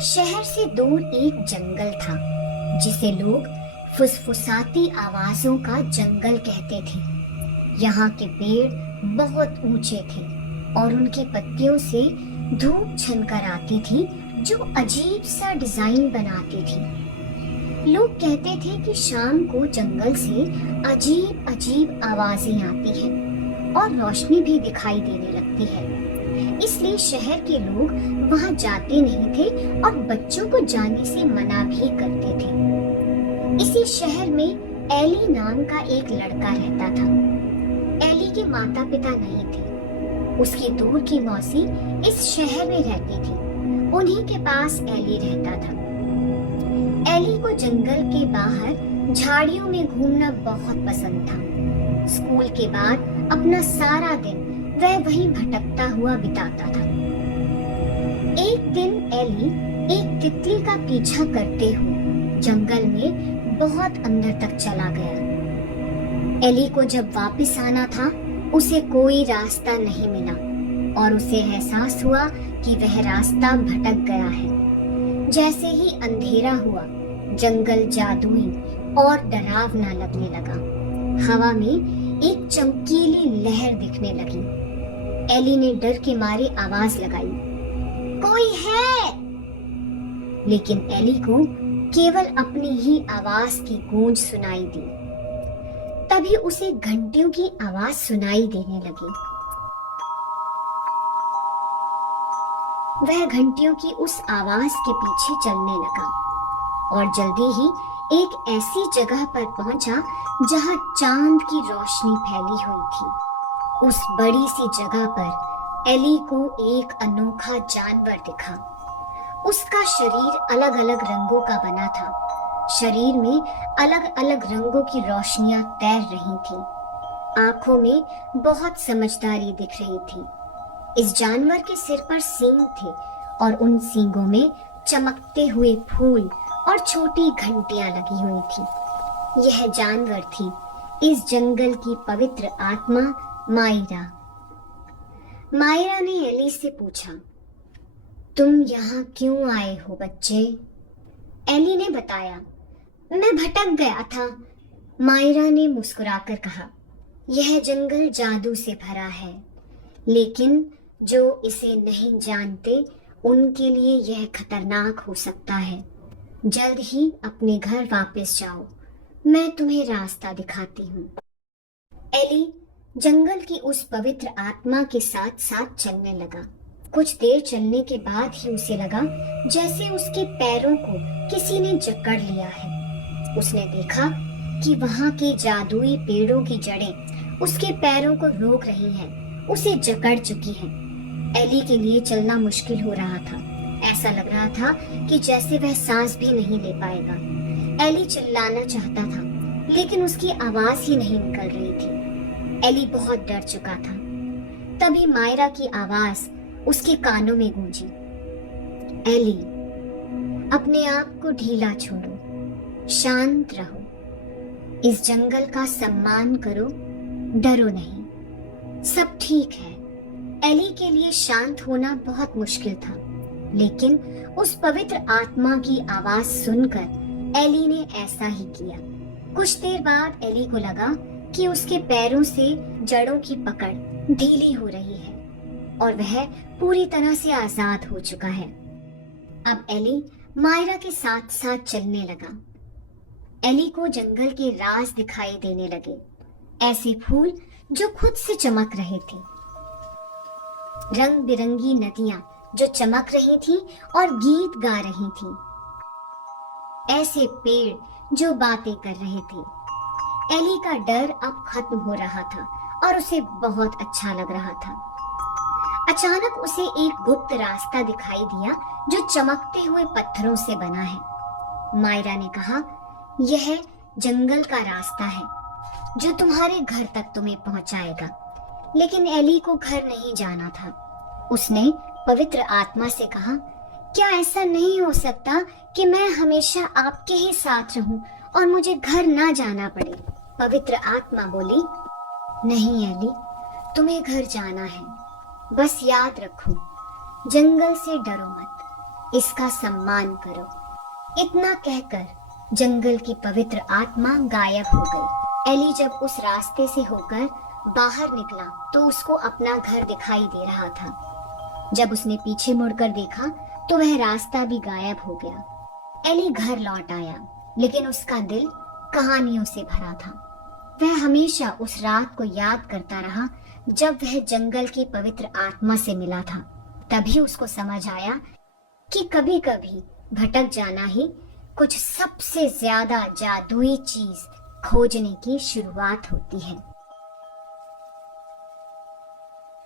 शहर से दूर एक जंगल था जिसे लोग फुसफुसाती आवाजों का जंगल कहते थे। यहाँ के पेड़ बहुत ऊंचे थे और उनकी पत्तियों से धूप छनकर आती थी जो अजीब सा डिजाइन बनाती थी। लोग कहते थे कि शाम को जंगल से अजीब अजीब आवाजें आती हैं और रोशनी भी दिखाई देने लगती है। इसलिए शहर के लोग वहां जाते नहीं थे और बच्चों को जाने से मना भी करते थे। इसी शहर में एली नाम का एक लड़का रहता था। एली के माता पिता नहीं थे। उसकी दूर की मौसी इस शहर में रहती थी। उन्हीं के पास एली रहता था। एली को जंगल के बाहर झाड़ियों में घूमना बहुत पसंद था। स्कूल के बाद अपना सारा दिन वह वहीं भटकता हुआ बिताता था। एक दिन एली एक तितली का पीछा करते हुए जंगल में बहुत अंदर तक चला गया। एली को जब वापस आना था उसे कोई रास्ता नहीं मिला और उसे एहसास हुआ कि वह रास्ता भटक गया है। जैसे ही अंधेरा हुआ जंगल जादुई और डरावना लगने लगा। हवा में एक चमकीली लहर दिखने लगी। एली ने डर के मारे आवाज लगाई, कोई है? लेकिन एली को केवल अपनी ही आवाज की गूंज सुनाई दी। तभी उसे घंटियों की आवाज सुनाई देने लगी। वह घंटियों की उस आवाज के पीछे चलने लगा और जल्दी ही एक ऐसी जगह पर पहुंचा जहां चांद की रोशनी फैली हुई थी। उस बड़ी सी जगह पर एली को एक अनोखा जानवर दिखा। उसका शरीर अलग अलग रंगों का बना था। शरीर में अलग अलग रंगों की रोशनियां तैर रही थीं। आंखों में बहुत समझदारी दिख रही थी। इस जानवर के सिर पर सींग थे और उन सींगों में चमकते हुए फूल और छोटी घंटियां लगी हुई थी। यह जानवर थी इस जंगल की पवित्र आत्मा मायरा। मायरा ने एली से पूछा, तुम यहाँ क्यों आए हो बच्चे? एली ने बताया, मैं भटक गया था। मायरा ने मुस्कुराकर कहा, यह जंगल जादू से भरा है, लेकिन जो इसे नहीं जानते उनके लिए यह खतरनाक हो सकता है। जल्द ही अपने घर वापस जाओ, मैं तुम्हें रास्ता दिखाती हूँ। एली जंगल की उस पवित्र आत्मा के साथ साथ चलने लगा। कुछ देर चलने के बाद ही उसे लगा जैसे उसके पैरों को किसी ने जकड़ लिया है। उसने देखा कि वहां के जादुई पेड़ों की जड़ें उसके पैरों को रोक रही हैं, उसे जकड़ चुकी हैं। एली के लिए चलना मुश्किल हो रहा था। ऐसा लग रहा था कि जैसे वह सांस भी नहीं ले पाएगा। एली चिल्लाना चाहता था, लेकिन उसकी आवाज ही नहीं निकल रही थी। एली बहुत डर चुका था। तभी मायरा की आवाज उसके कानों में गूंजी, एली, अपने आप को ढीला छोड़ो, शांत रहो, इस जंगल का सम्मान करो, डरो नहीं, सब ठीक है। एली के लिए शांत होना बहुत मुश्किल था, लेकिन उस पवित्र आत्मा की आवाज सुनकर एली ने ऐसा ही किया। कुछ देर बाद एली को लगा कि उसके पैरों से जड़ों की पकड़ ढीली हो रही है और वह पूरी तरह से आजाद हो चुका है। अब एली मायरा के साथ साथ चलने लगा। एली को जंगल के राज दिखाई देने लगे, ऐसे फूल जो खुद से चमक रहे थे, रंग बिरंगी नदियां जो चमक रही थीं और गीत गा रही थीं, ऐसे पेड़ जो बातें कर रहे थे। एली का डर अब खत्म हो रहा था और उसे बहुत अच्छा लग रहा था। अचानक उसे एक गुप्त रास्ता दिखाई दिया जो चमकते हुए पत्थरों से बना है। मायरा ने कहा, यह जंगल का रास्ता है जो तुम्हारे घर तक तुम्हें पहुंचाएगा। लेकिन एली को घर नहीं जाना था। उसने पवित्र आत्मा से कहा, क्या ऐसा नहीं हो सकता कि मैं हमेशा आपके ही साथ रहूं और मुझे घर ना जाना पड़े? पवित्र आत्मा बोली, नहीं एली, तुम्हें घर जाना है। बस याद रखो, जंगल से डरो मत, इसका सम्मान करो। इतना कहकर जंगल की पवित्र आत्मा गायब हो गई। एली जब उस रास्ते से होकर बाहर निकला तो उसको अपना घर दिखाई दे रहा था। जब उसने पीछे मुड़कर देखा तो वह रास्ता भी गायब हो गया। एली घर लौट आया, लेकिन उसका दिल कहानियों से भरा था। वह हमेशा उस रात को याद करता रहा जब वह जंगल की पवित्र आत्मा से मिला था। तभी उसको समझ आया कि कभी कभी भटक जाना ही कुछ सबसे ज्यादा जादुई चीज खोजने की शुरुआत होती है।